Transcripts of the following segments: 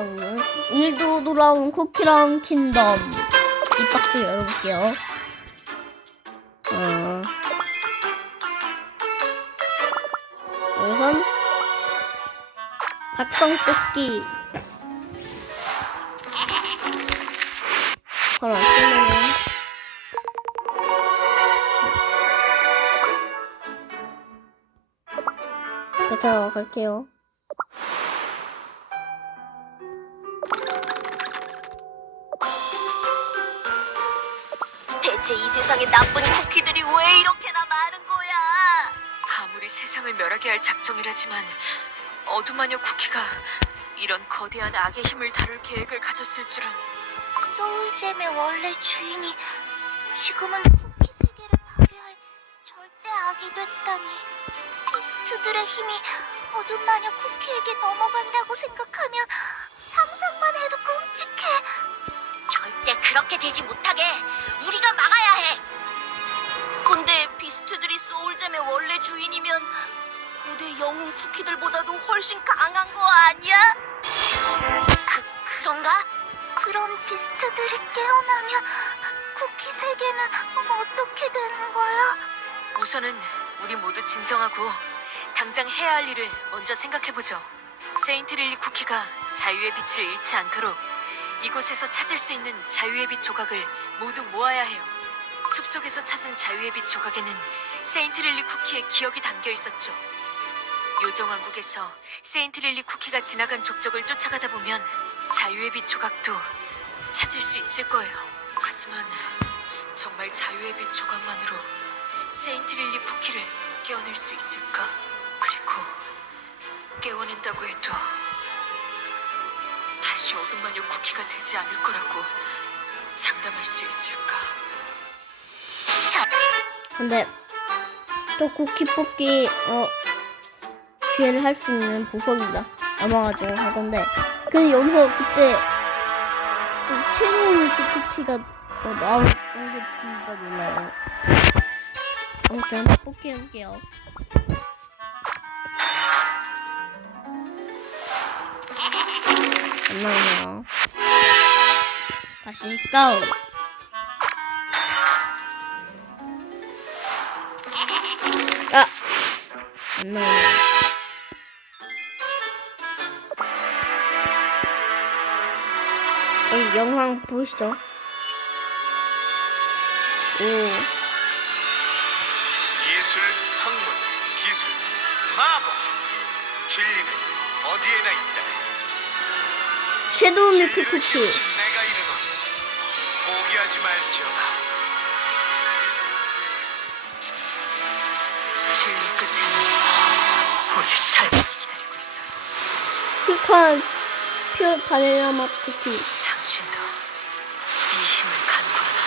오늘도 돌아온 쿠키랑 킹덤 이 박스 열어볼게요. 우선 각성 뽑기 바로 안 쓰면은 자, 갈게요. 대체 이 세상에 나쁜 쿠키들이 왜 이렇게나 많은 거야? 아무리 세상을 멸하게 할 작정이라지만 어둠마녀 쿠키가 이런 거대한 악의 힘을 다룰 계획을 가졌을 줄은. 소울잼의 원래 주인이 지금은 쿠키 세계를 파괴할 절대 악이 됐다니. 비스트들의 힘이 어둠마녀 쿠키에게 넘어간다고 생각하면 상상만 해도 끔찍해. 절대 그렇게 되지 못하게 우리가 막아야 해. 근데 비스트들이 소울잼의 원래 주인이면 고대 영웅 쿠키들보다도 훨씬 강한 거 아니야? 그런가? 그런 비스트들이 깨어나면 쿠키 세계는 어떻게 되는 거야? 우선은 우리 모두 진정하고 당장 해야 할 일을 먼저 생각해보죠. 세인트릴리 쿠키가 자유의 빛을 잃지 않도록 이곳에서 찾을 수 있는 자유의 빛 조각을 모두 모아야 해요. 숲속에서 찾은 자유의 빛 조각에는 세인트릴리 쿠키의 기억이 담겨 있었죠. 요정왕국에서 세인트릴리 쿠키가 지나간 족적을 쫓아가다 보면 자유의 빛 조각도 찾을 수 있을 거예요. 하지만 정말 자유의 빛 조각만으로 세인트릴리 쿠키를 깨어낼 수 있을까? 그리고 깨어낸다고 해도 다시 어둠마녀 쿠키가 되지 않을 거라고 장담할 수 있을까? 근데 또 쿠키 뽑기 기회를 할 수 있는 보석이가 남아가지고 할 건데, 근데 여기서 그때 섀도우 밀크 쿠키가 나온 게 진짜 놀라요. 아무튼 뽑기 해볼게요. 안 나오네요. 다시 고! 아! 안 나오네요. 여기 영상 보이시죠? 오. 예술, 학문, 기술, 마법, 진리는 어디에나 있다. 섀도우 밀크 진리를 쿠키. 이루어진 내가 이르노니 포기하지 말지어다. 진리 끝에는 오직 절망이 기다리고 있어요. 픽한 퓨어 바닐라 맛 쿠키. 당신도 이 힘을 간구하나.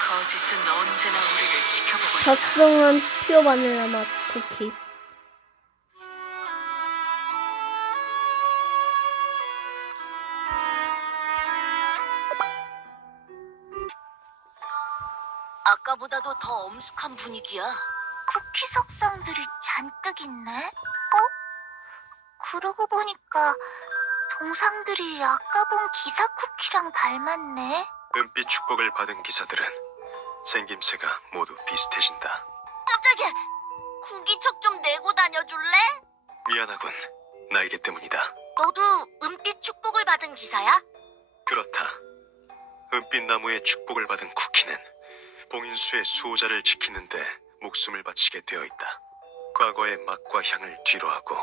거짓은 언제나 우리를 지켜보고 있어. 각성한 퓨어 바닐라 맛 쿠키. 아까보다도 더 엄숙한 분위기야. 쿠키 석상들이 잔뜩 있네. 그러고 보니까 동상들이 아까 본 기사 쿠키랑 닮았네. 은빛 축복을 받은 기사들은 생김새가 모두 비슷해진다. 깜짝이야. 구기척 좀 내고 다녀줄래? 미안하군. 날개 때문이다. 너도 은빛 축복을 받은 기사야? 그렇다. 은빛 나무의 축복을 받은 쿠키는 봉인수의 수호자를 지키는데 목숨을 바치게 되어 있다. 과거의 맛과 향을 뒤로하고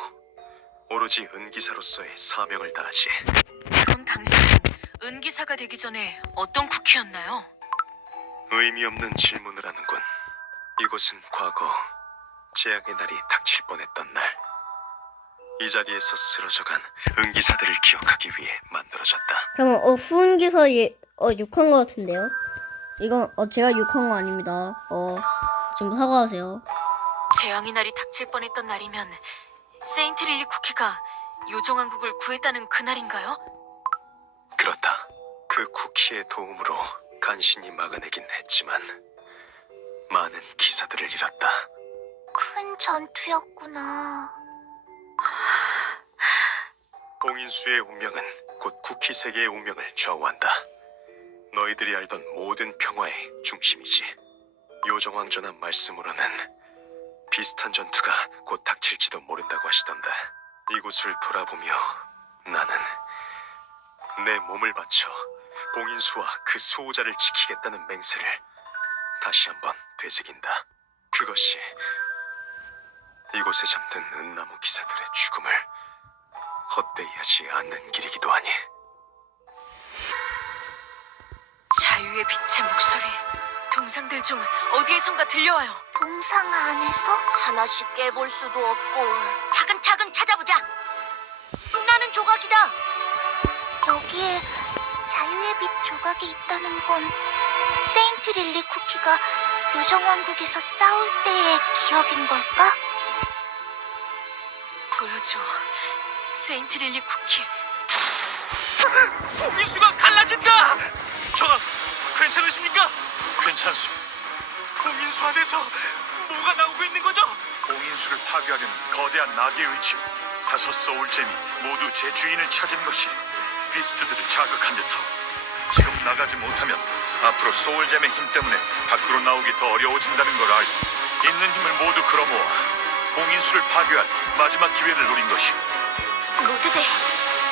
오로지 은기사로서의 사명을 다하지. 그럼 당신은 은기사가 되기 전에 어떤 쿠키였나요? 의미 없는 질문을 하는군. 이곳은 과거 재앙의 날이 닥칠 뻔했던 날, 이 자리에서 쓰러져간 은기사들을 기억하기 위해 만들어졌다. 잠깐만, 후은기사 욕한 거 같은데요? 이건 제가 욕한 거 아닙니다. 좀 사과하세요. 재앙의 날이 닥칠 뻔했던 날이면 세인트릴리 쿠키가 요정왕국을 구했다는 그날인가요? 그렇다. 그 쿠키의 도움으로 간신히 막아내긴 했지만 많은 기사들을 잃었다. 큰 전투였구나. 봉인수의 운명은 곧 쿠키 세계의 운명을 좌우한다. 너희들이 알던 모든 평화의 중심이지. 요정왕 전한 말씀으로는 비슷한 전투가 곧 닥칠지도 모른다고 하시던데, 이곳을 돌아보며 나는 내 몸을 바쳐 봉인수와 그 수호자를 지키겠다는 맹세를 다시 한번 되새긴다. 그것이 이곳에 잠든 은나무 기사들의 죽음을 헛되이 하지 않는 길이기도 하니. 자유의 빛의 목소리. 동상들 중 어디에선가 들려와요. 동상 안에서? 하나씩 깨볼 수도 없고 차근차근 찾아보자. 나는 조각이다. 여기에 자유의 빛 조각이 있다는 건 세인트 릴리 쿠키가 요정왕국에서 싸울 때의 기억인 걸까? 보여줘. 세인트 릴리 쿠키. 봉인수가 갈라진다! 전하, 괜찮으십니까? 괜찮소. 봉인수 안에서 뭐가 나오고 있는 거죠? 봉인수를 파괴하려는 거대한 낙의 의지. 5 소울잼이 모두 제 주인을 찾은 것이 비스트들을 자극한 듯하고, 지금 나가지 못하면 앞으로 소울잼의 힘 때문에 밖으로 나오기 더 어려워진다는 걸 알고 있는 힘을 모두 끌어모아 봉인수를 파괴할 마지막 기회를 노린 것이. 모두들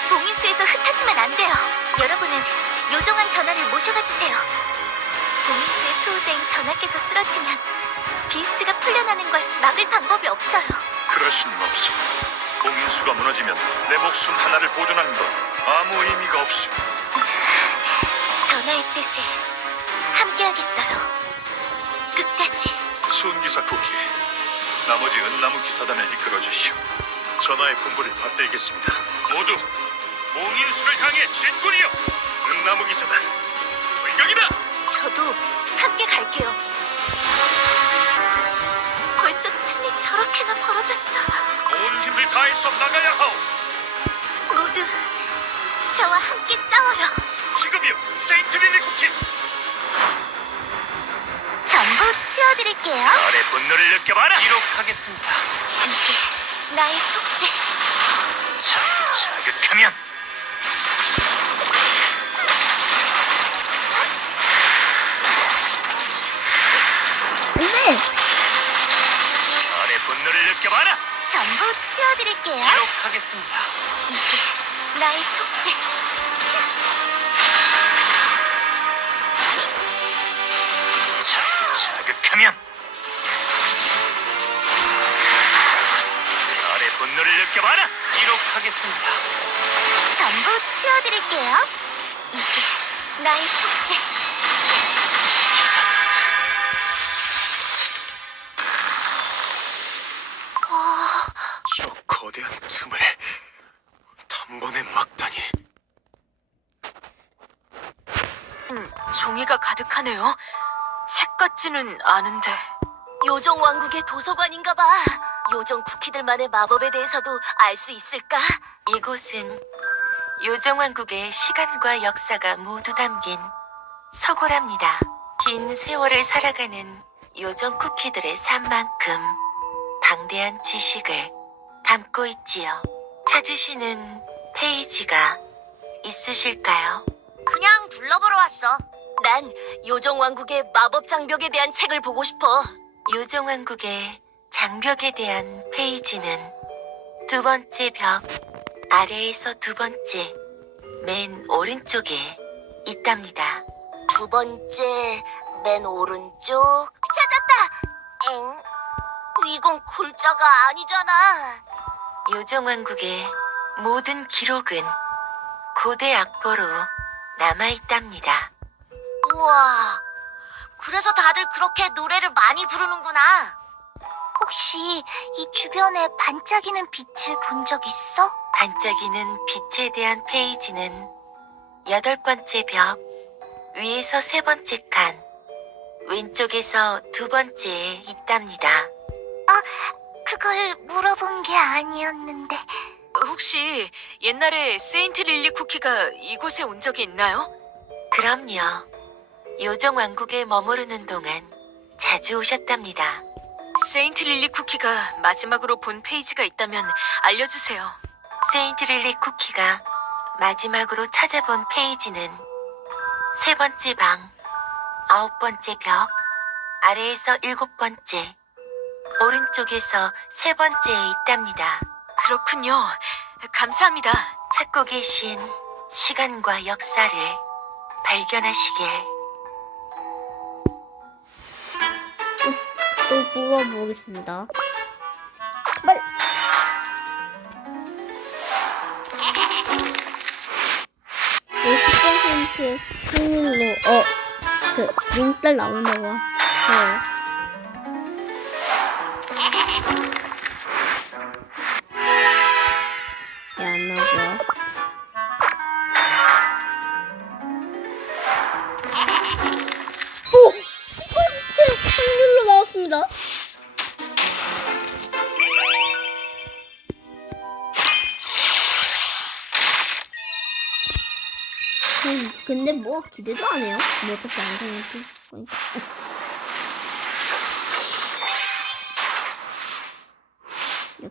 봉인수에서 흩어지면 안 돼요. 여러분은 요정왕 전하를 모셔가 주세요. 봉인수의 수호자인 전하께서 쓰러지면 비스트가 풀려나는 걸 막을 방법이 없어요. 그럴 수는 없어. 봉인수가 무너지면 내 목숨 하나를 보존하는 건 아무 의미가 없어. 전하의 뜻에 함께하겠어요. 끝까지. 순기사 쿠키, 나머지 은나무 기사단을 이끌어 주시오. 전하의 분부를 받들겠습니다. 모두 봉인수를 향해 진군이여! 은나무 기사단 돌격이다! 저도 함께 갈게요. 벌써 틈이 저렇게나 벌어졌어. 온 힘을 다해서 나가야 하오. 모두 저와 함께 싸워요. 지금이요, 세인트 릴리 쿠키. 전부 치워드릴게요. 나의 분노를 느껴봐라. 기록하겠습니다. 이게 나의 속죄. 자극하면 안돼. 나의 분노를 느껴봐라. 전부 치워드릴게요. 기록하겠습니다. 이게 나의 속죄. 자극하면 나의 분노를 느껴봐라. 기록하겠습니다. 전부 치워드릴게요. 이게 나의 속죄. 저 거대한 틈을 단번에 막다니. 종이가 가득하네요. 책 같지는 않은데. 요정 왕국의 도서관인가 봐. 요정 쿠키들만의 마법에 대해서도 알 수 있을까? 이곳은 요정 왕국의 시간과 역사가 모두 담긴 서고랍니다. 긴 세월을 살아가는 요정 쿠키들의 삶만큼 방대한 지식을 담고 있지요. 찾으시는 페이지가 있으실까요? 그냥 둘러보러 왔어. 난 요정 왕국의 마법 장벽에 대한 책을 보고 싶어. 요정 왕국의 장벽에 대한 페이지는 2번째 벽 아래에서 2번째 맨 오른쪽에 있답니다. 2번째 맨 오른쪽. 찾았다. 엥? 이건 글자가 아니잖아. 요정 왕국의 모든 기록은 고대 악보로 남아있답니다. 우와. 그래서 다들 그렇게 노래를 많이 부르는구나. 혹시 이 주변에 반짝이는 빛을 본 적 있어? 반짝이는 빛에 대한 페이지는 8번째 벽 위에서 3번째 칸 왼쪽에서 2번째에 있답니다. 그걸 물어본 게 아니었는데. 혹시 옛날에 세인트 릴리 쿠키가 이곳에 온 적이 있나요? 그럼요. 요정 왕국에 머무르는 동안 자주 오셨답니다. 세인트 릴리 쿠키가 마지막으로 본 페이지가 있다면 알려주세요. 세인트 릴리 쿠키가 마지막으로 찾아본 페이지는 세 번째 방, 9번째 벽, 아래에서 7번째, 오른쪽에서 세 번째에 있답니다. 그렇군요. 감사합니다. 찾고 계신 시간과 역사를 발견하시길. 또 뽑아보겠습니다. 빨리. 네, 10% 확률로 용달 나온다고 해요. 안 나오고요. 오! 10% 확률로 나왔습니다. 근데 뭐 기대도 안 해요. 뭐 어차피 안 생겼지. 그러니까.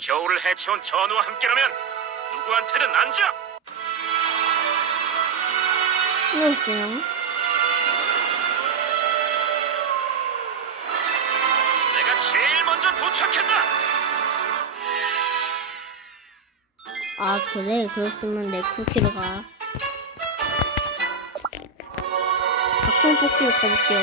겨울을 해치운 전우와 함께라면 누구한테든 앉아. 끝났어요. 내가 제일 먼저 도착했다. 아 그래, 그렇으면 내 쿠키로 가. 박성 뽑기로 가볼게요.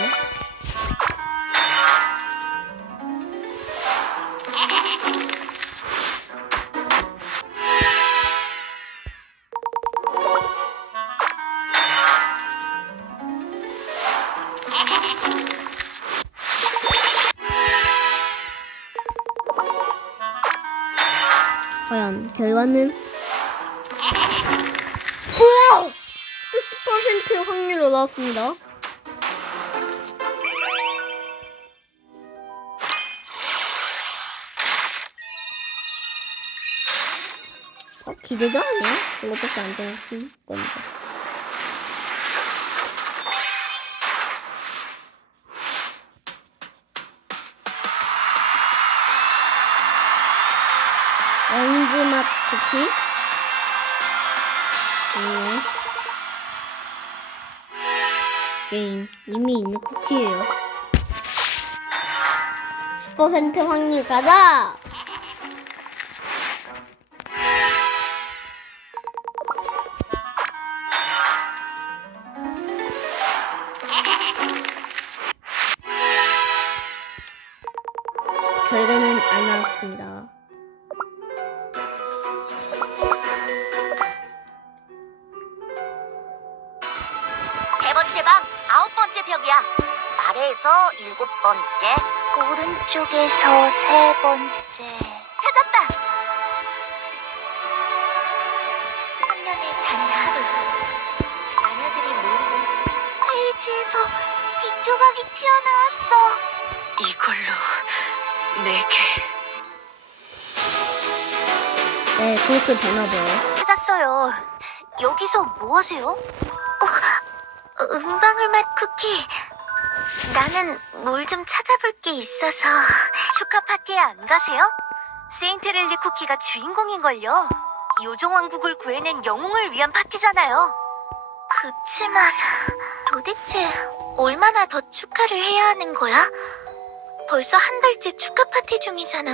과연 결과는? 우와! 또 10% 확률로 나왔습니다. 기대도 안 해요? 이거밖에 안 되는 건데. 오렌지 맛 쿠키? 게임 이미 있는 쿠키예요. 10% 확률 가자! 결과는 안 나왔습니다. 세 번째 방, 9번째 벽이야. 아래에서 7번째, 오른쪽에서 3번째. 찾았다. 한년에 단 하루, 마녀들이 모이는 페이지에서 빛 조각이 튀어나왔어. 이걸로 내게. 네, 그렇게 되나봐요. 찾았어요. 여기서 뭐 하세요? 은방울맛 쿠키. 나는 뭘 좀 찾아볼 게 있어서. 축하 파티에 안 가세요? 세인트릴리 쿠키가 주인공인걸요. 요정왕국을 구해낸 영웅을 위한 파티잖아요. 그치만 도대체 얼마나 더 축하를 해야 하는 거야? 벌써 한 달째 축하 파티 중이잖아.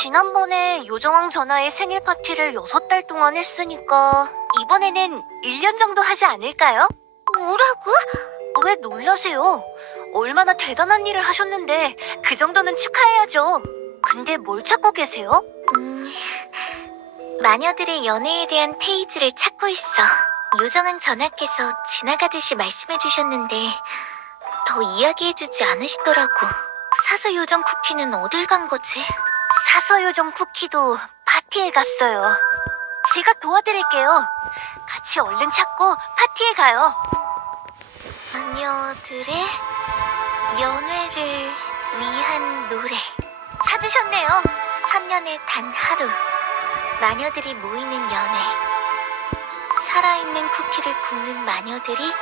지난번에 요정왕 전하의 생일 파티를 6달 동안 했으니까 이번에는 1년 정도 하지 않을까요? 뭐라고? 왜 놀라세요? 얼마나 대단한 일을 하셨는데 그 정도는 축하해야죠. 근데 뭘 찾고 계세요? 마녀들의 연애에 대한 페이지를 찾고 있어. 요정왕 전하께서 지나가듯이 말씀해 주셨는데 더 이야기해주지 않으시더라고. 사서 요정 쿠키는 어딜 간 거지? 사서 요정 쿠키도 파티에 갔어요. 제가 도와드릴게요. 같이 얼른 찾고 파티에 가요. 마녀들의 연애를 위한 노래. 찾으셨네요. 천년에 단 하루. 마녀들이 모이는 연애. 살아있는 쿠키를 굽는 마녀들이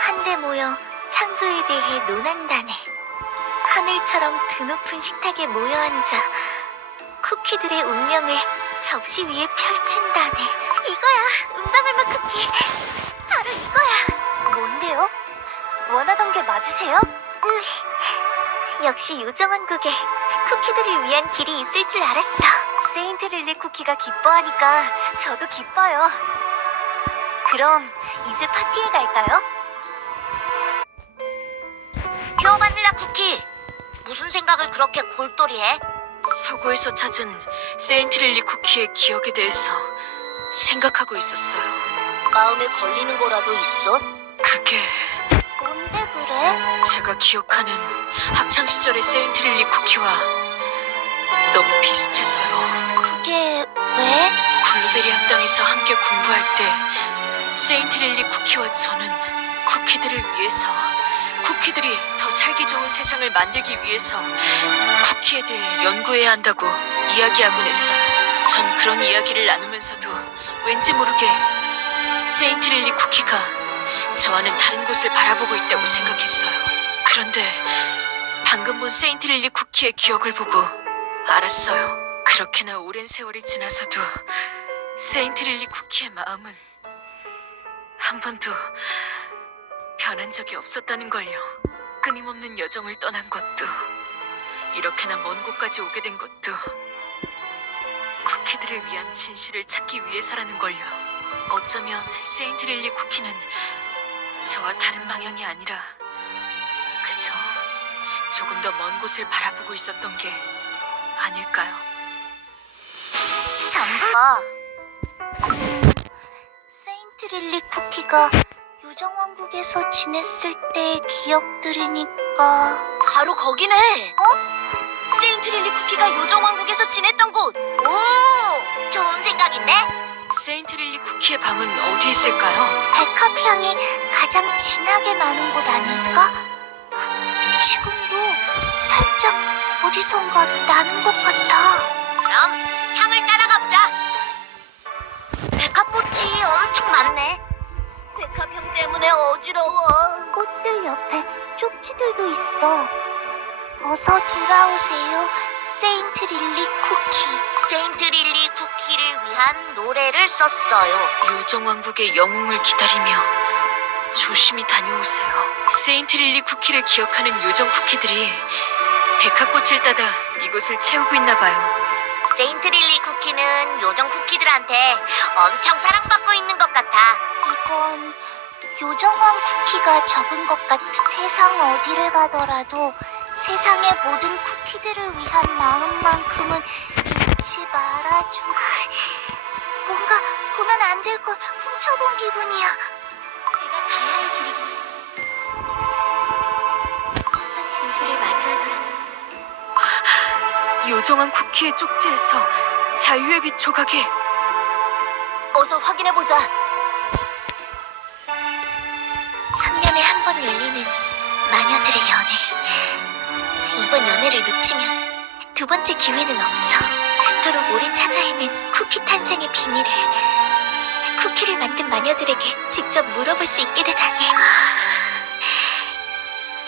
한데 모여 창조에 대해 논한다네. 하늘처럼 드높은 식탁에 모여 앉아 쿠키들의 운명을 접시 위에 펼친다네. 이거야, 은방울맛 쿠키. 바로 이거야. 뭔데요? 원하던 게 맞으세요? 역시 요정왕국에 쿠키들을 위한 길이 있을 줄 알았어. 세인트 릴리 쿠키가 기뻐하니까 저도 기뻐요. 그럼 이제 파티에 갈까요? 퓨어 바닐라 쿠키, 무슨 생각을 그렇게 골똘히해? 서고에서 찾은 세인트릴리 쿠키의 기억에 대해서 생각하고 있었어요. 마음에 걸리는 거라도 있어? 그게 뭔데 그래? 제가 기억하는 학창 시절의 세인트릴리 쿠키와 너무 비슷해서요. 그게 왜? 블루베리 학당에서 함께 공부할 때 세인트릴리 쿠키와 저는 쿠키들을 위해서, 쿠키들이 더 살기 좋은 세상을 만들기 위해서 쿠키에 대해 연구해야 한다고 이야기하곤 했어요. 전 그런 이야기를 나누면서도 왠지 모르게 세인트릴리 쿠키가 저와는 다른 곳을 바라보고 있다고 생각했어요. 그런데 방금 본 세인트릴리 쿠키의 기억을 보고 알았어요. 그렇게나 오랜 세월이 지나서도 세인트릴리 쿠키의 마음은 한 번도 변한 적이 없었다는 걸요. 끊임없는 여정을 떠난 것도, 이렇게나 먼 곳까지 오게 된 것도 쿠키들을 위한 진실을 찾기 위해서라는 걸요. 어쩌면 세인트릴리 쿠키는 저와 다른 방향이 아니라 그저 조금 더 먼 곳을 바라보고 있었던 게 아닐까요? 세인트 릴리 쿠키가 요정왕국에서 지냈을 때의 기억들이니까 바로 거기네. 세인트 릴리 쿠키가 요정왕국에서 지냈던 곳. 오, 좋은 생각인데? 세인트릴리 쿠키의 방은 어디 있을까요? 백합 향이 가장 진하게 나는 곳 아닐까? 지금도 살짝 어디선가 나는 것 같아. 그럼 향을 따라가 보자. 백합꽃이 엄청 많네. 백합향 때문에 어지러워. 꽃들 옆에 쪽지들도 있어. 어서 돌아오세요, 세인트 릴리 쿠키. 세인트 릴리 쿠키를 위한 노래를 썼어요. 요정왕국의 영웅을 기다리며 조심히 다녀오세요. 세인트릴리 쿠키를 기억하는 요정 쿠키들이 백합꽃을 따다 이곳을 채우고 있나 봐요. 세인트 릴리 쿠키는 요정 쿠키들한테 엄청 사랑받고 있는 것 같아. 이건 요정왕 쿠키가 적은 것 같아. 세상 어디를 가더라도 세상의 모든 쿠키들을 위한 마음만큼은 잊지 말아줘. 뭔가 보면 안 될 걸 훔쳐본 기분이야. 제가 가야 할 길이군요. 어떤 진실을 마주하더라도 요정왕 쿠키의 쪽지에서 자유의 빛 조각이. 어서 확인해보자. 3년에 한 번 열리는 마녀들의 연애. 이번 연애를 놓치면 두 번째 기회는 없어. 그토록 오래 찾아 헤맨 쿠키 탄생의 비밀을 쿠키를 만든 마녀들에게 직접 물어볼 수 있게 되다니.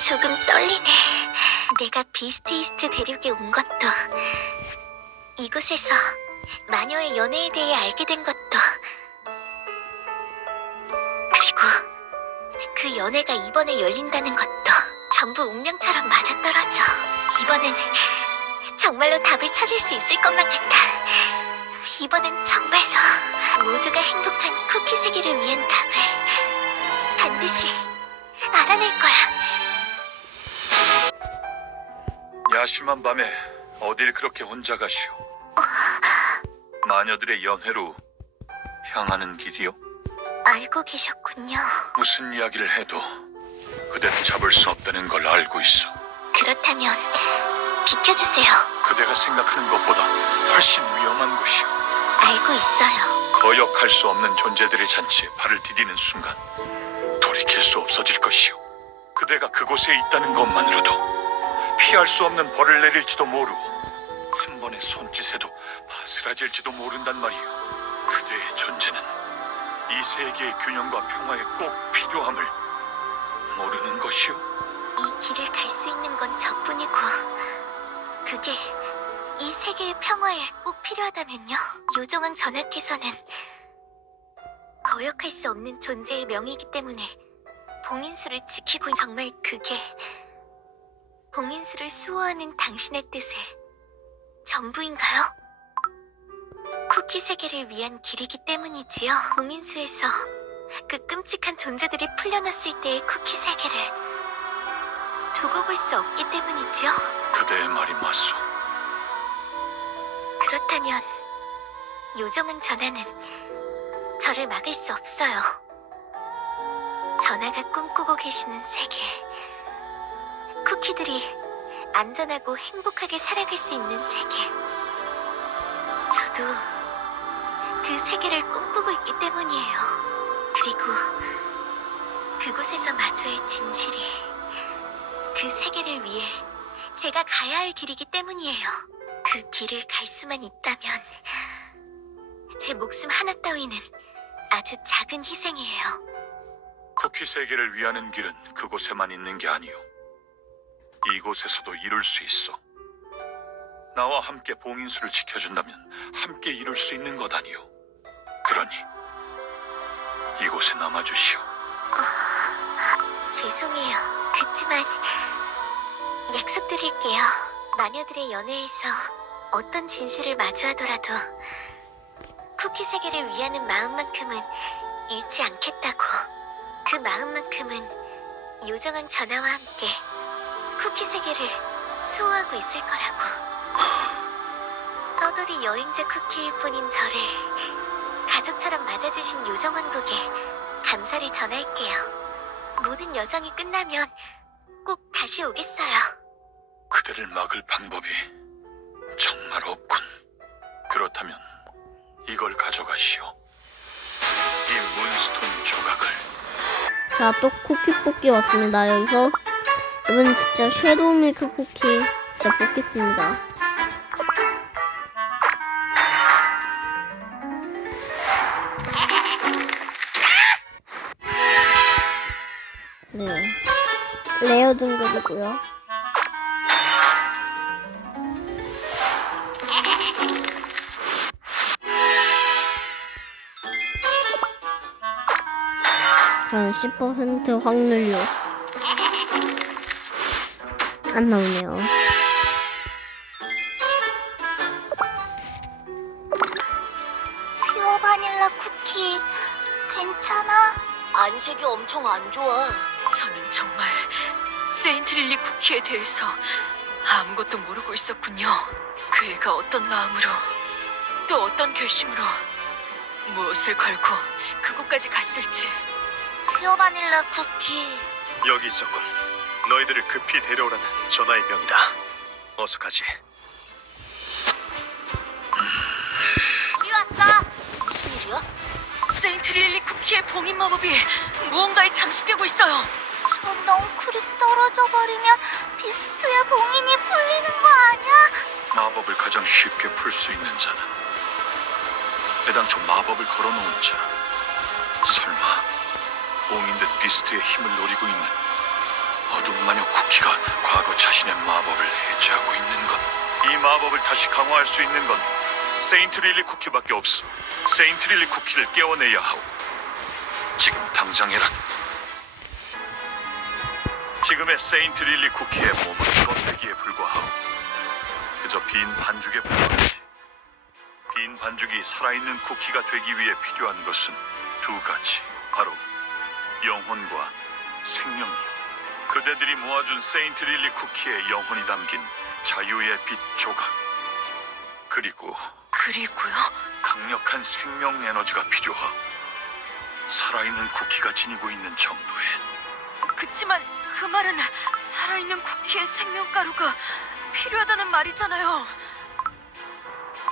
조금 떨리네. 내가 비스트 이스트 대륙에 온 것도, 이곳에서 마녀의 연애에 대해 알게 된 것도, 그리고 그 연애가 이번에 열린다는 것도 전부 운명처럼 맞아떨어져. 이번엔 정말로 답을 찾을 수 있을 것만 같아. 이번엔 정말로 모두가 행복한 쿠키 세계를 위한 답을 반드시 알아낼 거야. 야심한 밤에 어딜 그렇게 혼자 가시오? 마녀들의 연회로 향하는 길이요? 알고 계셨군요. 무슨 이야기를 해도 그대를 잡을 수 없다는 걸 알고 있어. 그렇다면 비켜주세요. 그대가 생각하는 것보다 훨씬 위험한 곳이오. 알고 있어요. 거역할 수 없는 존재들의 잔치에 발을 디디는 순간 돌이킬 수 없어질 것이오. 그대가 그곳에 있다는 것만으로도 피할 수 없는 벌을 내릴지도 모르고 한 번의 손짓에도 바스라질지도 모른단 말이오. 그대의 존재는 이 세계의 균형과 평화에 꼭 필요함을 모르는 것이오. 이 길을 갈 수 있는 건 저뿐이고, 그게 이 세계의 평화에 꼭 필요하다면요. 요정왕 전하께서는 거역할 수 없는 존재의 명이기 때문에 봉인수를 지키고 정말 그게 봉인수를 수호하는 당신의 뜻의 전부인가요? 쿠키 세계를 위한 길이기 때문이지요. 봉인수에서 그 끔찍한 존재들이 풀려났을 때의 쿠키 세계를 두고 볼 수 없기 때문이지요. 그대의 말이 맞소. 그렇다면 요정왕 전하는 저를 막을 수 없어요. 전하가 꿈꾸고 계시는 세계, 쿠키들이 안전하고 행복하게 살아갈 수 있는 세계. 저도 그 세계를 꿈꾸고 있기 때문이에요. 그리고 그곳에서 마주할 진실이 그 세계를 위해 제가 가야 할 길이기 때문이에요. 그 길을 갈 수만 있다면 제 목숨 하나 따위는 아주 작은 희생이에요. 쿠키 세계를 위하는 길은 그곳에만 있는 게 아니오. 이곳에서도 이룰 수 있어. 나와 함께 봉인수를 지켜준다면 함께 이룰 수 있는 것 아니오. 그러니 이곳에 남아주시오. 죄송해요. 그치만 약속드릴게요. 마녀들의 연회에서 어떤 진실을 마주하더라도 쿠키 세계를 위하는 마음만큼은 잃지 않겠다고. 그 마음만큼은 요정왕 전하와 함께 쿠키 세계를 수호하고 있을 거라고. 떠돌이 여행자 쿠키일 뿐인 저를 가족처럼 맞아주신 요정왕국에 감사를 전할게요. 모든 여정이 끝나면 꼭 다시 오겠어요. 그대를 막을 방법이 정말 없군. 그렇다면 이걸 가져가시오. 이 문스톤 조각을. 자, 또 쿠키 뽑기 왔습니다. 여기서 이번 진짜 섀도우 밀크 쿠키 진짜 뽑겠습니다. 네, 레어 등급이고요. 한 10% 확률로 안 나오네요. 퓨어 바닐라 쿠키 괜찮아? 안색이 엄청 안 좋아. 저는 정말 세인트 릴리 쿠키에 대해서 아무것도 모르고 있었군요. 그 애가 어떤 마음으로 또 어떤 결심으로 무엇을 걸고 그곳까지 갔을지. 퓨어 바닐라 쿠키. 여기 있었군. 너희들을 급히 데려오라는 전하의 명이다. 어서 가지. 우리 왔어. 무슨 일이야? 세인트 릴리 쿠키의 봉인 마법이 무언가에 잠시되고 있어요. 저 넝쿨이 떨어져 버리면 비스트의 봉인이 풀리는 거 아니야? 마법을 가장 쉽게 풀 수 있는 자는 애당초 마법을 걸어놓은 자. 설마 봉인된 비스트의 힘을 노리고 있는 어둠 마녀 쿠키가 과거 자신의 마법을 해제하고 있는 것. 이 마법을 다시 강화할 수 있는 건 세인트 릴리 쿠키밖에 없어. 세인트 릴리 쿠키를 깨워내야 하오. 지금 당장 해라. 지금의 세인트 릴리 쿠키의 몸은 껍데기에 불과하오. 그저 빈 반죽에 불과하지. 빈 반죽이 살아있는 쿠키가 되기 위해 필요한 것은 두 가지. 바로 영혼과 생명이요. 그대들이 모아준 세인트 릴리 쿠키의 영혼이 담긴 자유의 빛 조각. 그리고요? 강력한 생명 에너지가 필요하오. 살아있는 쿠키가 지니고 있는 정도의. 그치만 그 말은 살아있는 쿠키의 생명가루가 필요하다는 말이잖아요.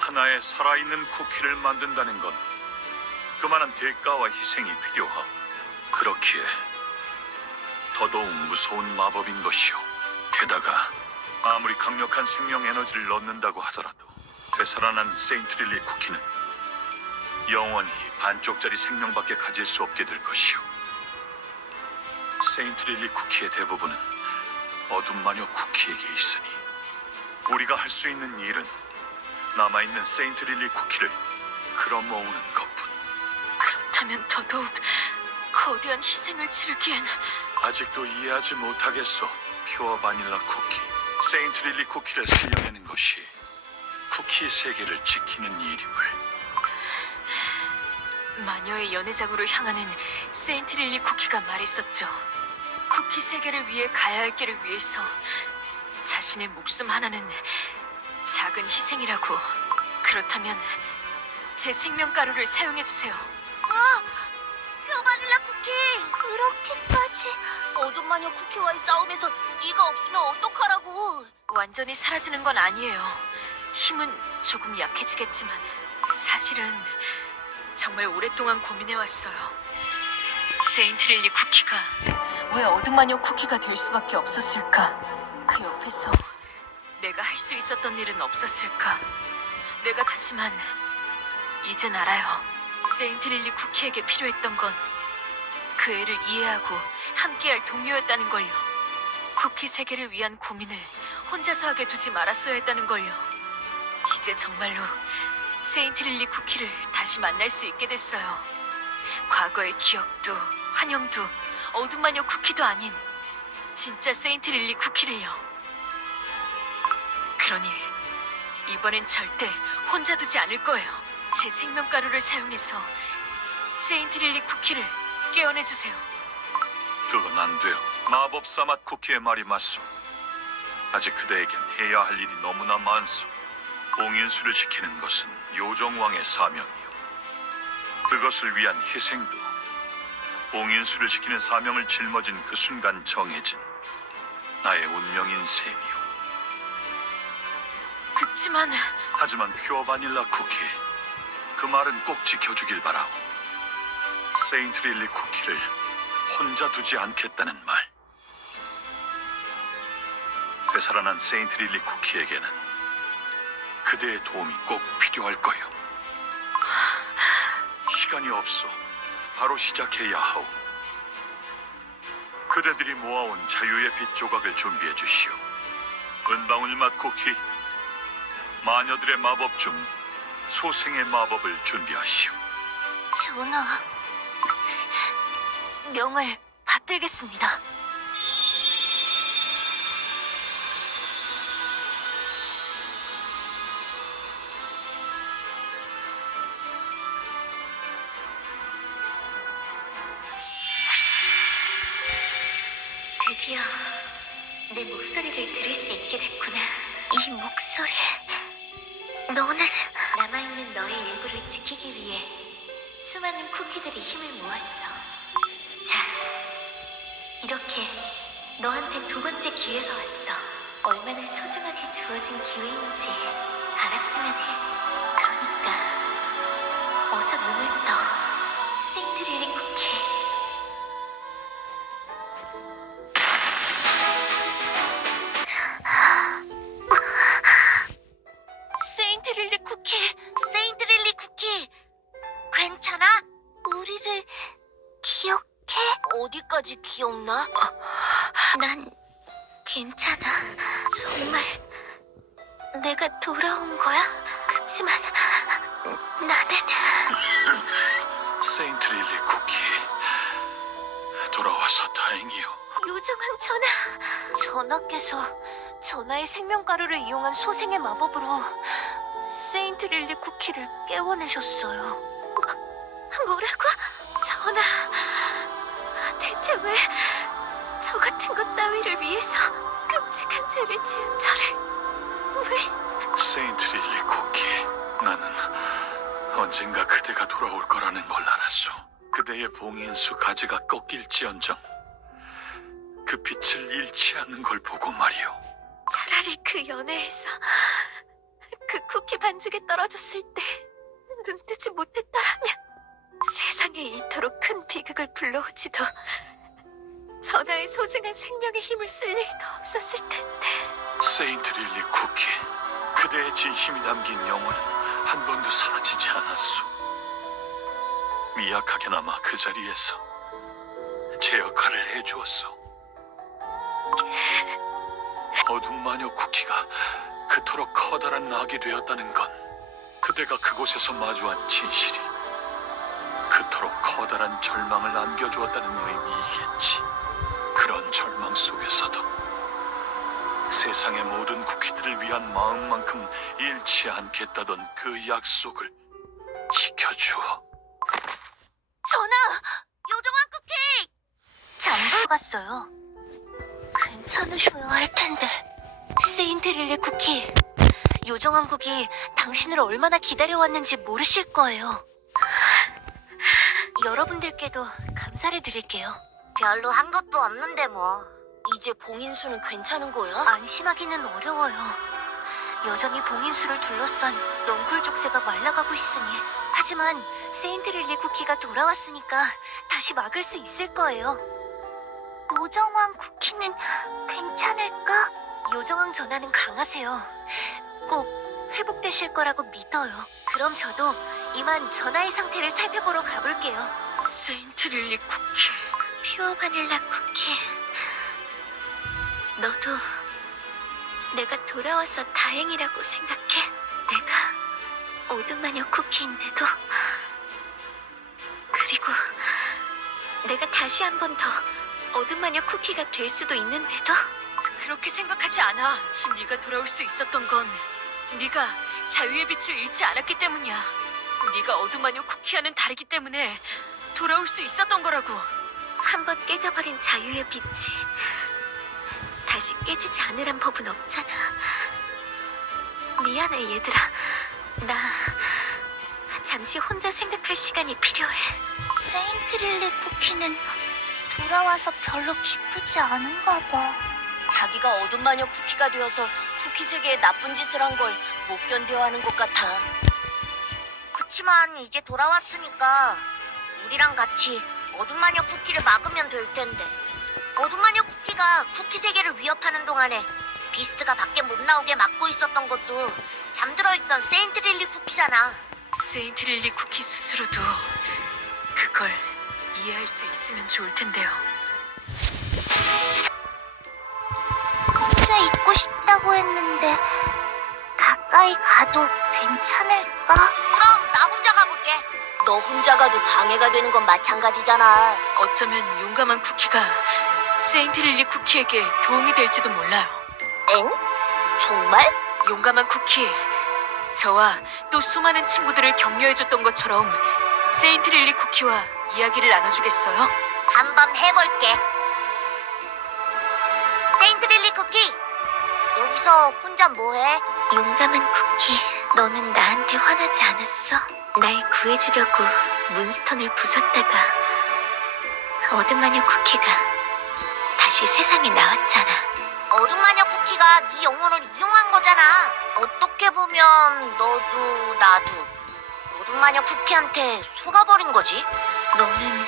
하나의 살아있는 쿠키를 만든다는 건 그만한 대가와 희생이 필요하오. 그렇기에 더더욱 무서운 마법인 것이오. 게다가 아무리 강력한 생명 에너지를 넣는다고 하더라도 되살아난 세인트 릴리 쿠키는 영원히 반쪽짜리 생명밖에 가질 수 없게 될 것이오. 세인트 릴리 쿠키의 대부분은 어둠 마녀 쿠키에게 있으니 우리가 할 수 있는 일은 남아있는 세인트 릴리 쿠키를 끌어모으는 것뿐. 그렇다면 더더욱 거대한 희생을 치르기엔 아직도 이해하지 못하겠소. 퓨어 바닐라 쿠키, 세인트 릴리 쿠키를 살려내는 것이 쿠키 세계를 지키는 일임을. 마녀의 연회장으로 향하는 세인트 릴리 쿠키가 말했었죠. 쿠키 세계를 위해 가야 할 길을 위해서 자신의 목숨 하나는 작은 희생이라고. 그렇다면 제 생명가루를 사용해주세요. 퓨바닐라 쿠키! 그렇게까지? 어둠 마녀 쿠키와의 싸움에서 네가 없으면 어떡하라고? 완전히 사라지는 건 아니에요. 힘은 조금 약해지겠지만 사실은 정말 오랫동안 고민해왔어요. 세인트 릴리 쿠키가 왜 어둠 마녀 쿠키가 될 수밖에 없었을까? 그 옆에서 내가 할 수 있었던 일은 없었을까? 하지만 이젠 알아요. 세인트 릴리 쿠키에게 필요했던 건 그 애를 이해하고 함께할 동료였다는 걸요. 쿠키 세계를 위한 고민을 혼자서 하게 두지 말았어야 했다는 걸요. 이제 정말로 세인트 릴리 쿠키를 다시 만날 수 있게 됐어요. 과거의 기억도 환영도 어둠 마녀 쿠키도 아닌 진짜 세인트 릴리 쿠키를요. 그러니 이번엔 절대 혼자 두지 않을 거예요. 제 생명가루를 사용해서 세인트 릴리 쿠키를 깨어내주세요. 그건 안 돼요. 마법사 맛 쿠키의 말이 맞소. 아직 그대에겐 해야 할 일이 너무나 많소. 봉인수를 지키는 것은 요정왕의 사명이요. 그것을 위한 희생도 봉인수를 지키는 사명을 짊어진 그 순간 정해진 나의 운명인 셈이요. 하지만 퓨어 바닐라 쿠키, 그 말은 꼭 지켜주길 바라오. 세인트 릴리 쿠키를 혼자 두지 않겠다는 말. 되살아난 세인트 릴리 쿠키에게는 그대의 도움이 꼭 필요할 거요. 시간이 없어. 바로 시작해야 하오. 그대들이 모아온 자유의 빛 조각을 준비해 주시오. 은방울 맛 쿠키, 마녀들의 마법 중 소생의 마법을 준비하시오. 전하, 명을 받들겠습니다. 드디어 내 목소리를 들을 수 있게 됐구나. 이 목소리. 너는 남아있는 너의 일부를 지키기 위해 수많은 쿠키들이 힘을 모았어. 자, 이렇게 너한테 두 번째 기회가 왔어. 얼마나 소중하게 주어진 기회인지 알았으면 해. 그러니까 어서 눈을 떠. 세인트 릴리 쿠키. 세인트 릴리 쿠키, 세인트 릴리 쿠키. 괜찮아? 우리를 기억해? 어디까지 기억나? 난 괜찮아. 정말 내가 돌아온 거야? 그치만 나는 세인트 릴리 쿠키, 돌아와서 다행이요. 요정왕 전하. 전하께서 전하의 생명가루를 이용한 소생의 마법으로 세인트 릴리 쿠키를 깨워내셨어요. 뭐라고? 전하, 대체 왜 저 같은 것 따위를 위해서 끔찍한 죄를 지은 저를 왜? 세인트 릴리 쿠키, 나는 언젠가 그대가 돌아올 거라는 걸 알았소. 그대의 봉인수 가지가 꺾일지언정 그 빛을 잃지 않는 걸 보고 말이오. 차라리 그 연회에서 그 쿠키 반죽에 떨어졌을 때 눈뜨지 못했더라면 세상에 이토록 큰 비극을 불러오지도 전하의 소중한 생명의 힘을 쓸 일도 없었을 텐데. 세인트 릴리 쿠키, 그대의 진심이 담긴 영혼은 한 번도 사라지지 않았소. 미약하게나마 그 자리에서 제 역할을 해주었소. 어둠 마녀 쿠키가 그토록 커다란 낙이 되었다는 건 그대가 그곳에서 마주한 진실이 그토록 커다란 절망을 안겨주었다는 의미이겠지. 그런 절망 속에서도 세상의 모든 쿠키들을 위한 마음만큼 잃지 않겠다던 그 약속을 지켜주어. 전화! 요정한 쿠키! 잠들 갔어요. 괜찮으셔야 할 텐데. 세인트릴리 쿠키, 요정한 국이 당신을 얼마나 기다려왔는지 모르실 거예요. 여러분들께도 감사를 드릴게요. 별로 한 것도 없는데 뭐. 이제 봉인수는 괜찮은 거야? 안심하기는 어려워요. 여전히 봉인수를 둘러싼 넝쿨 족쇄가 말라가고 있으니. 하지만 세인트릴리 쿠키가 돌아왔으니까 다시 막을 수 있을 거예요. 요정왕 쿠키는 괜찮을까? 요정왕 전하는 강하세요. 꼭 회복되실 거라고 믿어요. 그럼 저도 이만 전하의 상태를 살펴보러 가볼게요. 세인트릴리 쿠키. 퓨어 바닐라 쿠키. 너도 내가 돌아와서 다행이라고 생각해. 내가 어둠 마녀 쿠키인데도, 그리고 내가 다시 한 번 더 어둠 마녀 쿠키가 될 수도 있는데도. 그렇게 생각하지 않아. 네가 돌아올 수 있었던 건 네가 자유의 빛을 잃지 않았기 때문이야. 네가 어둠 마녀 쿠키와는 다르기 때문에 돌아올 수 있었던 거라고. 한 번 깨져버린 자유의 빛이 다시 깨지지 않으란 법은 없잖아. 미안해 얘들아. 나 잠시 혼자 생각할 시간이 필요해. 세인트릴리 쿠키는 돌아와서 별로 기쁘지 않은가 봐. 자기가 어둠 마녀 쿠키가 되어서 쿠키 세계에 나쁜 짓을 한 걸 못 견뎌하는 것 같아. 그치만 이제 돌아왔으니까 우리랑 같이 어둠 마녀 쿠키를 막으면 될 텐데. 어둠 마녀 쿠키가 쿠키 세계를 위협하는 동안에 비스트가 밖에 못 나오게 막고 있었던 것도 잠들어 있던 세인트릴리 쿠키잖아. 세인트릴리 쿠키 스스로도 그걸 이해할 수 있으면 좋을 텐데요. 혼자 있고 싶다고 했는데 가까이 가도 괜찮을까? 그럼 나 혼자 가볼게. 너 혼자 가도 방해가 되는 건 마찬가지잖아. 어쩌면 용감한 쿠키가 세인트릴리 쿠키에게 도움이 될지도 몰라요. 엥? 정말? 용감한 쿠키, 저와 또 수많은 친구들을 격려해줬던 것처럼 세인트릴리 쿠키와 이야기를 나눠주겠어요? 한번 해볼게. 세인트릴리 쿠키, 여기서 혼자 뭐해? 용감한 쿠키, 너는 나한테 화나지 않았어? 날 구해주려고 문스톤을 부쉈다가 어둠 마녀 쿠키가 다시 세상에 나왔잖아. 어둠 마녀 쿠키가 네 영혼을 이용한 거잖아. 어떻게 보면 너도 나도 어둠 마녀 쿠키한테 속아버린 거지. 너는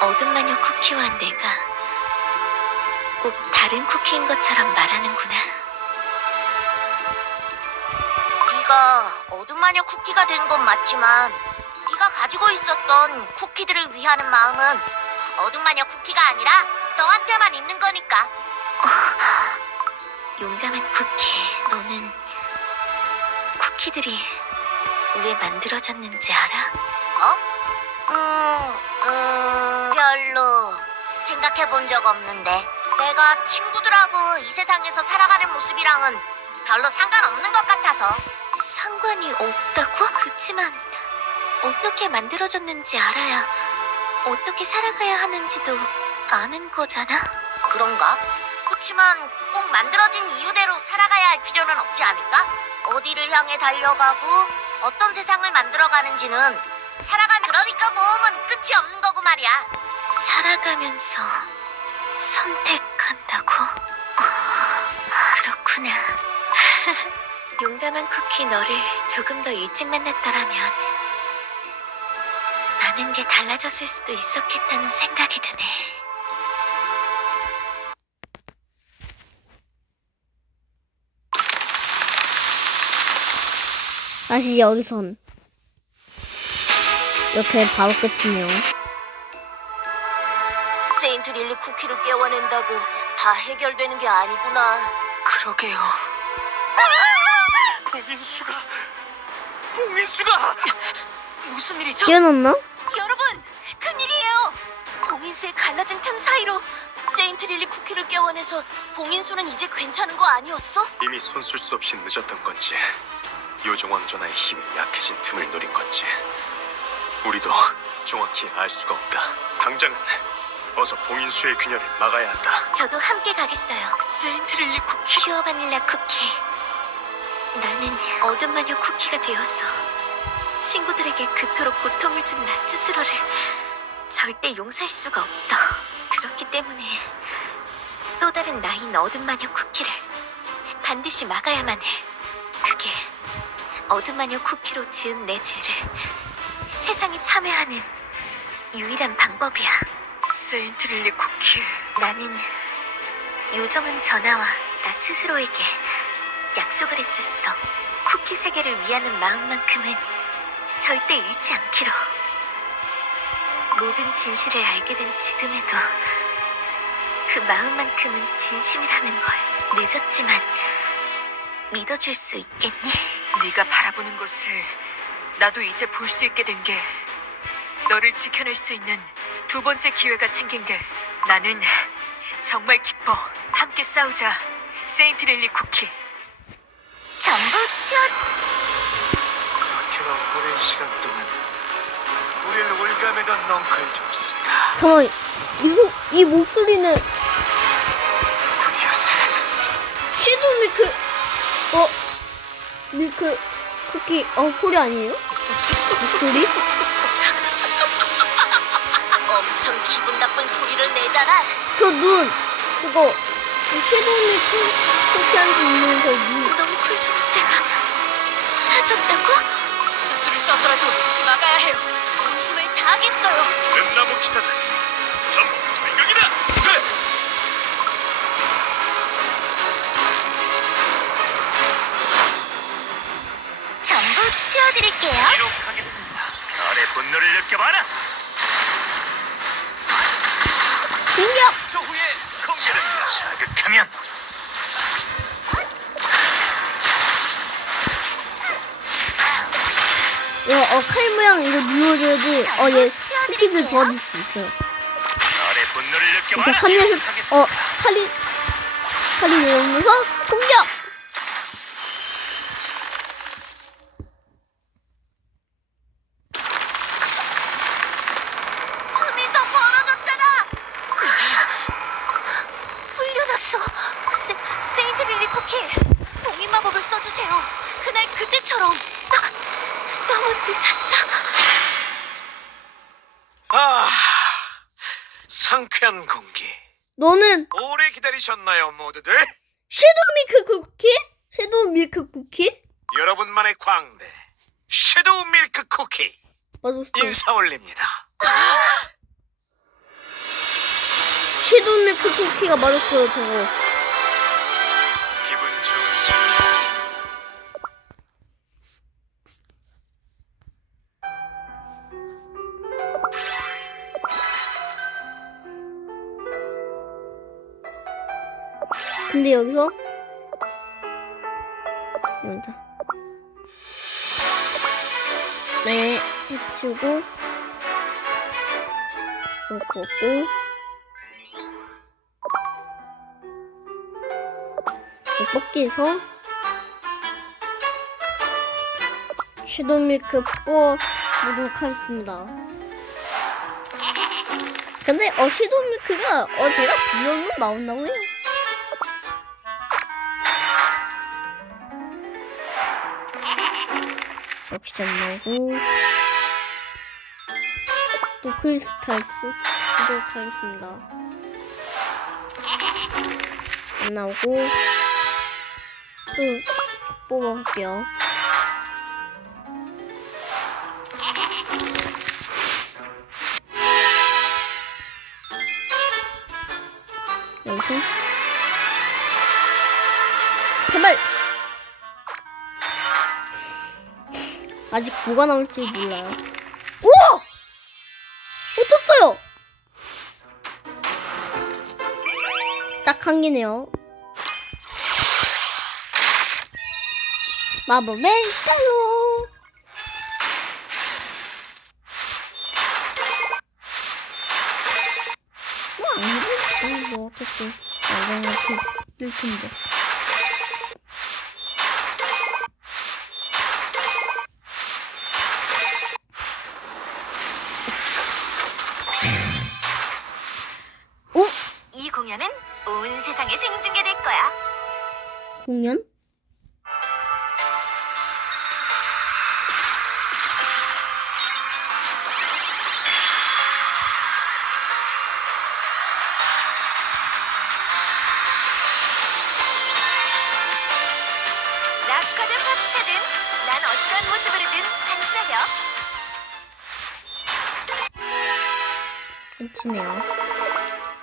어둠 마녀 쿠키와 내가 꼭 다른 쿠키인 것처럼 말하는구나. 네가 어둠 마녀 쿠키가 된 건 맞지만 네가 가지고 있었던 쿠키들을 위하는 마음은 어둠 마녀 쿠키가 아니라 너한테만 있는 거니까. 용감한 쿠키, 너는 쿠키들이 왜 만들어졌는지 알아? 별로 생각해 본 적 없는데. 내가 친구들하고 이 세상에서 살아가는 모습이랑은 별로 상관없는 것 같아서. 상관이 없다고? 그치만 어떻게 만들어졌는지 알아야 어떻게 살아가야 하는지도 아는 거잖아. 그런가? 그치만 꼭 만들어진 이유대로 살아가야 할 필요는 없지 않을까? 어디를 향해 달려가고 어떤 세상을 만들어가는지는 그러니까 모험은 끝이 없는 거고 말이야. 살아가면서 선택한다고? 그렇구나. 용감한 쿠키, 너를 조금 더 일찍 만났더라면 많은 게 달라졌을 수도 있었겠다는 생각이 드네. 다시 여기선 이렇게 바로 끝이네요. 세인트릴리 쿠키를 깨워낸다고 다 해결되는 게 아니구나. 그러게요. 봉인수가 봉인수가 무슨 일이죠? 깨어났나? 여러분, 큰일이에요. 봉인수의 갈라진 틈 사이로 세인트 릴리 쿠키를 깨워내서 봉인수는 이제 괜찮은 거 아니었어? 이미 손쓸 수 없이 늦었던 건지 요정왕 전하의 힘이 약해진 틈을 노린 건지 우리도 정확히 알 수가 없다. 당장은 어서 봉인수의 균열을 막아야 한다. 저도 함께 가겠어요. 세인트 릴리 쿠키. 퓨어 바닐라 쿠키. 나는 어둠 마녀 쿠키가 되었어. 친구들에게 그토록 고통을 준 나 스스로를 절대 용서할 수가 없어. 그렇기 때문에 또 다른 나인 어둠 마녀 쿠키를 반드시 막아야만 해. 그게 어둠 마녀 쿠키로 지은 내 죄를 세상에 참여하는 유일한 방법이야. 세인트 릴리 쿠키. 나는 요정은 전하와 나 스스로에게 약속을 했었어. 쿠키 세계를 위하는 마음만큼은 절대 잃지 않기로. 모든 진실을 알게 된 지금에도 그 마음만큼은 진심이라는 걸 늦었지만 믿어줄 수 있겠니? 네가 바라보는 것을 나도 이제 볼 수 있게 된 게 너를 지켜낼 수 있는 두 번째 기회가 생긴 게 나는 정말 기뻐. 함께 싸우자, 세인트 릴리 쿠키. 전부 치워. 그렇게만 오랜 시간 동안 우리를 올가매던 넝클 족쇄가 잠깐만, 이 목소리는 드디어 사라졌어. 섀도우 밀크, 밀크 쿠키, 소리 아니에요? 목소리? 엄청 기분 나쁜 소리를 내잖아. 저 눈, 그거, 섀도우 밀크 쿠키한테 있는 저 눈. 넝쿨 족쇄가 사라졌다고? 수술을 써서라도 막아야 해요. 온 힘을 다하겠어요. 뱀나무 기사단 전부 돌격이다. 네. 전부 치워드릴게요. 기록하겠습니다. 별의 분노를 느껴봐라. 공격! 저 후에 공개를 자극하면 이거, 칼 모양 이거 누워줘야지, 얘 쿠키들 도와줄 수 있어요. 별의 분노를 이렇게 느껴봐라. 하늘에서, 칼이 내려오면서 공격! 틈이 더 벌어졌잖아. 풀려났어. 세인트 릴리 쿠키. 봉인 마법을 써주세요. 그날 그때처럼. 너무 늦었어. 아, 상쾌한 공기. 너는 오래 기다리셨나요, 모두들? 섀도우 밀크 쿠키? 섀도우 밀크 쿠키? 여러분만의 광대 섀도우 밀크 쿠키 맞았어. 인사 올립니다. 섀도우 밀크 쿠키가 맞았어요, 저거. 기분 좋은 승리. 근데 여기서 이거다. 네, 해치우고 꽂고 뽑기에서 섀도우 밀크 뽑아보도록 하겠습니다. 근데 섀도우 밀크가 제가 빌려놓으면 나온다고 해요. 역시 안 나오고 또 크리스탈스 보도록 하겠습니다. 안 나오고 또 뽑아볼게요. 여기서 제발! 아직 뭐가 나올지 몰라요. 우와! 붙었어요! 딱 한 개네요. 마법의 따로! 자꾸 나중에 뜰 텐데. 어? 이 공연은 온 세상에 생중계될 거야. 공연? 락커든 팝스타든 난 어떤 모습으로든 반짝여. 끝이네요.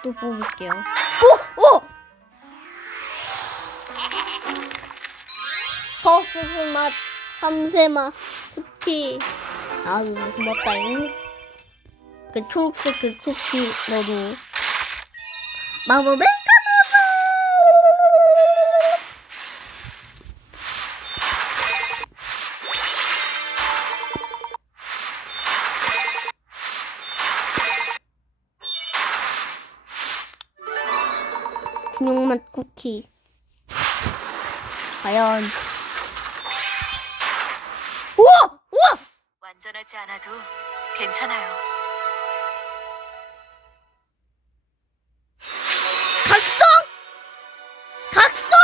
또 뽑을게요. 오! 버스스 맛, 삼세 맛, 쿠키. 아주 고맙다잉. 그 초록색 그 쿠키 너도. 마법의 가모도! 분홍맛 쿠키. 과연. 우와! 우와! 완전하지 않아도 괜찮아요. 각성! 각성!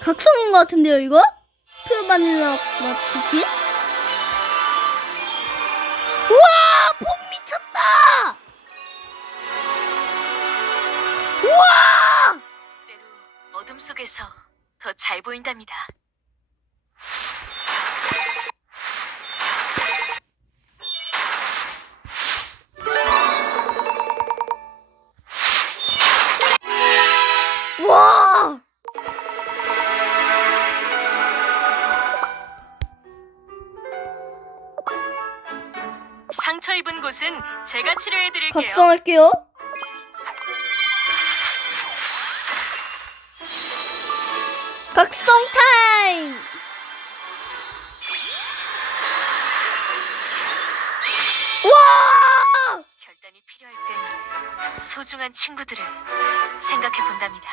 각성인 것 같은데요, 이거? 퓨바닐라 맛 쿠키? 우와! 봄 미쳤다! 우와! 때로 어둠 속에서 더 잘 보인답니다. 우와! 상처 입은 곳은 제가 치료해드릴게요. 각성할게요. 각성 타임! 와! 결단이 필요할 땐 소중한 친구들을 생각해 본답니다.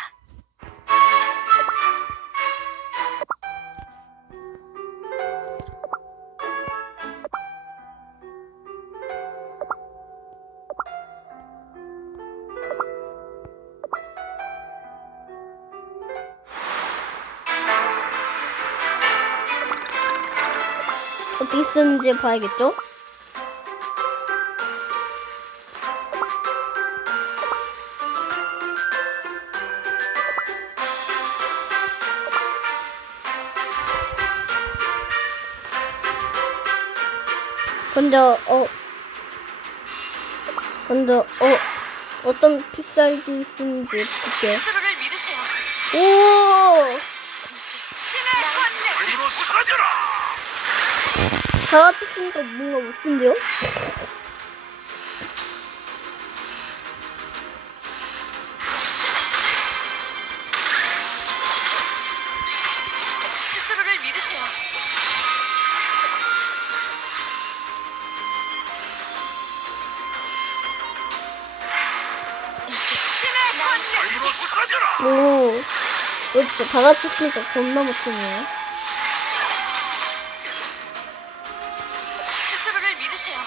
어떻게 쓰는지 봐야겠죠? 먼저 어떤 픽사이드 쓰는지 볼게. 스스로를 믿으세요. 오! 신의 권능! 힘으로 사라져라! 다 같이 쓰니까 뭔가 멋진데요? 스스로를 믿으세요. 신의 권능! 힘으로 사라져라! 오, 이거 진짜 다 같이 쓰니까 겁나 멋지네요. 스스로를 믿으세요.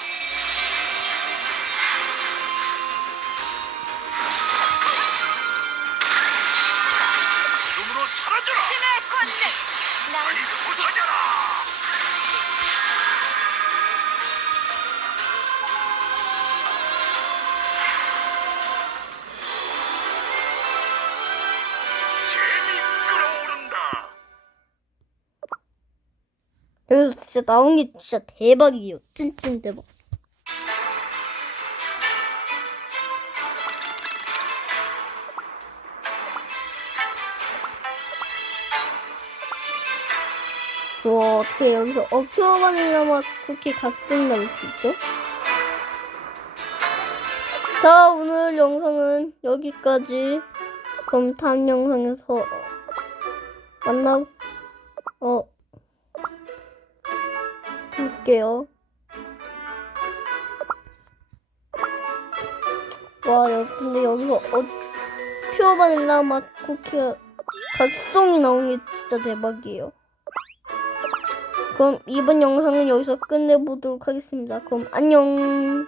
힘으로 사라져라! 신의 권능! 부서져라! 재미 끌어오른다! 여기서 진짜 나온 게 진짜 대박이에요. 찐찐 대박. 와, 어떻게 여기서 퓨어 바닐라 맛 쿠키 각종 나올 수 있죠? 자, 오늘 영상은 여기까지. 그럼 다음 영상에서 볼게요. 와, 근데 여기서 퓨어 바닐라 맛 쿠키가 각성이 나온 게 진짜 대박이에요. 그럼 이번 영상은 여기서 끝내보도록 하겠습니다. 그럼 안녕.